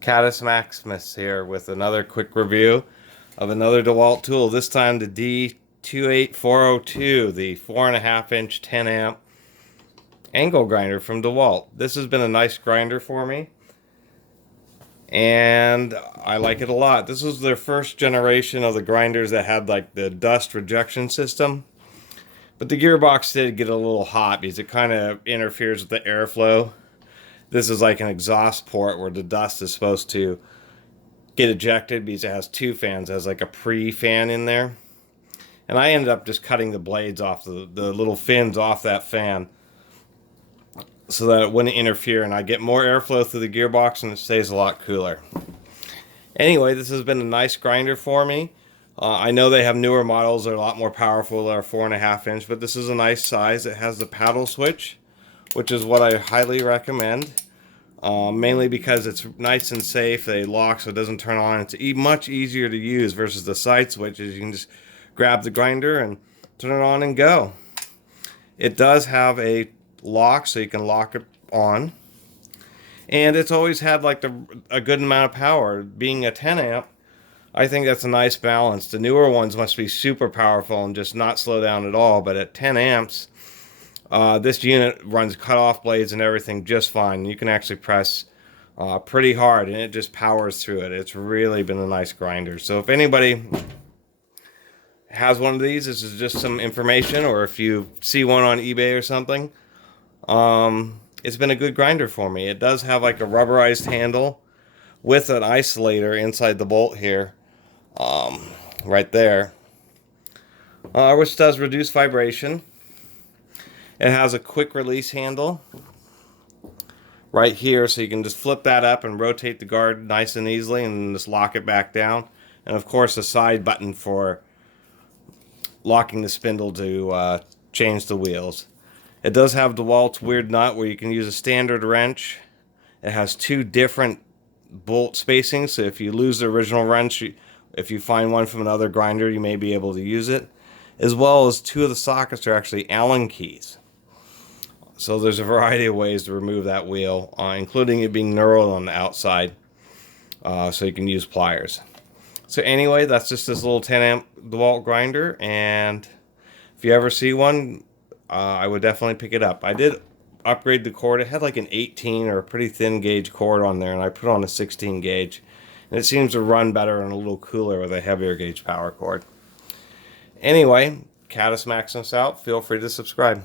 Catus Maximus here with another quick review of another DeWalt tool. This time the D28402, the 4.5-inch 10 amp angle grinder from DeWalt. This has been a nice grinder for me, and I like it a lot. This was their first generation of the grinders that had like the dust rejection system. But the gearbox did get a little hot because it kind of interferes with the airflow. This is like an exhaust port where the dust is supposed to get ejected because it has two fans. It has like a pre-fan in there. And I ended up just cutting the blades off, the little fins off that fan so that it wouldn't interfere, and I get more airflow through the gearbox and it stays a lot cooler. Anyway, this has been a nice grinder for me. I know they have newer models that are a lot more powerful that are 4.5 inch, but this is a nice size. It has the paddle switch, which is what I highly recommend. Mainly because it's nice and safe. They lock so it doesn't turn on. It's much easier to use versus the side switches. You can just grab the grinder and turn it on and go. It does have a lock so you can lock it on. And it's always had like a good amount of power. Being a 10 amp, I think that's a nice balance. The newer ones must be super powerful and just not slow down at all. But at 10 amps, this unit runs cut-off blades and everything just fine. You can actually press pretty hard and it just powers through it. It's really been a nice grinder. So if anybody has one of these, this is just some information, or if you see one on eBay or something, it's been a good grinder for me. It does have like a rubberized handle with an isolator inside the bolt here, right there, which does reduce vibration. It has a quick release handle right here, so you can just flip that up and rotate the guard nice and easily and just lock it back down. And of course a side button for locking the spindle to change the wheels. It does have DeWalt's weird nut where you can use a standard wrench. It has two different bolt spacings, so if you lose the original wrench, if you find one from another grinder, you may be able to use it. As well as two of the sockets are actually Allen keys. So there's a variety of ways to remove that wheel, including it being knurled on the outside, so you can use pliers. So anyway, that's just this little 10 amp DeWalt grinder, and if you ever see one, I would definitely pick it up. I did upgrade the cord. It had like an 18 or a pretty thin gauge cord on there, and I put on a 16 gauge, and it seems to run better and a little cooler with a heavier gauge power cord. Anyway, Catus Maximus out. Feel free to subscribe.